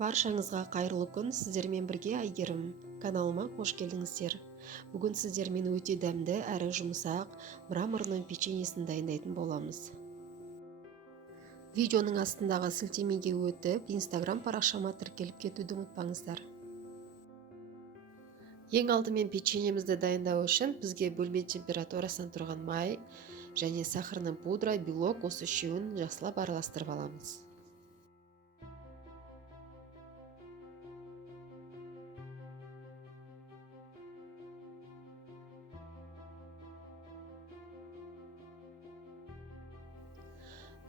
Баршаңызға қайырлы күн, сіздермен бірге Айгерім. Каналыма қош келдіңіздер. Бүгін сіздермен өте дәмді әрі жұмсақ мраморный печеньесін дайындайтын боламыз. Видеоның астындағы сілтемеге өтіп, Instagram парақшама тіркеліп кетуді ұмытпаңыздар. Ең алдымен печеньемізді дайындау үшін бізге бөлме температурасынан тұрған май және сахарный пудра, белок, осы үшеуін жақсылап араластырып аламыз.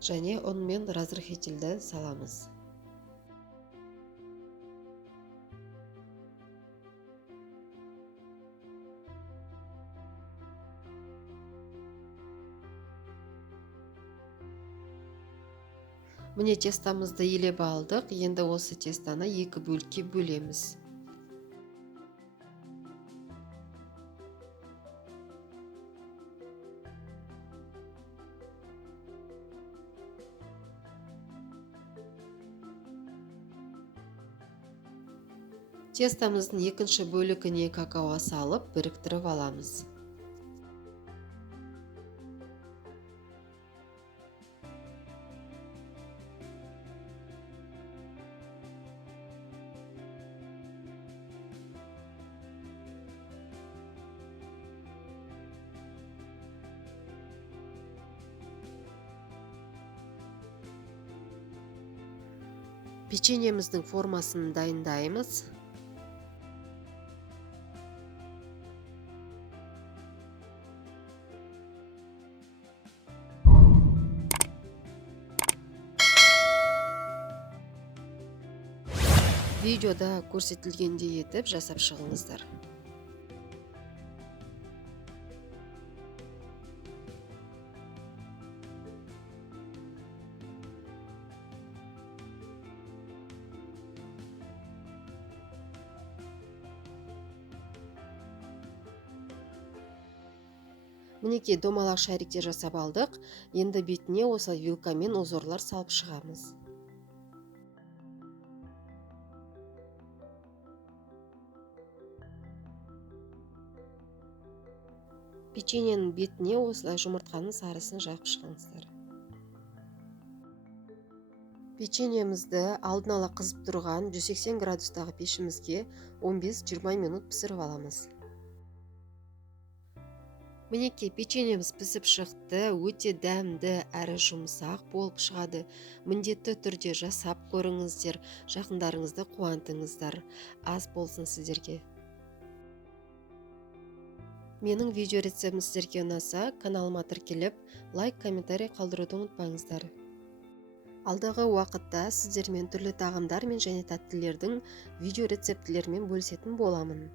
Және онымен разрыхителді саламыз. Міне тестамызды елеп алдық. Енді осы тестаны екі бөлікке бөлеміз. Тестамыздың екінші бөлігіне какао салып, біріктіріп аламыз. Печеньеміздің формасын дайындаймыз. Видеода көрсетілгендей етіп жасап шығыңыздар. Мінекей домалақ шарикте жасап алдық. Енді бетіне осы вилкамен узорлар салып шығамыз. Печеньенің бетіне осылай жұмыртқаның сарысын жағып шығыңыздар. Печеньемізді алдын ала қызып тұрған 180 градустағы пешімізге 15-20 минут пісіріп аламыз. Мінекей печеньеміз пісіп шықты, өте дәмді әрі жұмсақ болып шығады. Міндетті түрде жасап көріңіздер, жақындарыңызды қуантыңыздар. Ас болсын сіздерге. Менің видео рецептім сіздерге ұнаса, каналыма тіркеліп, лайк, комментарий қалдыруды ұмытпаңыздар. Алдағы уақытта сіздермен түрлі тағамдар мен және тәттілердің видео рецептілерімен бөлісетін боламын.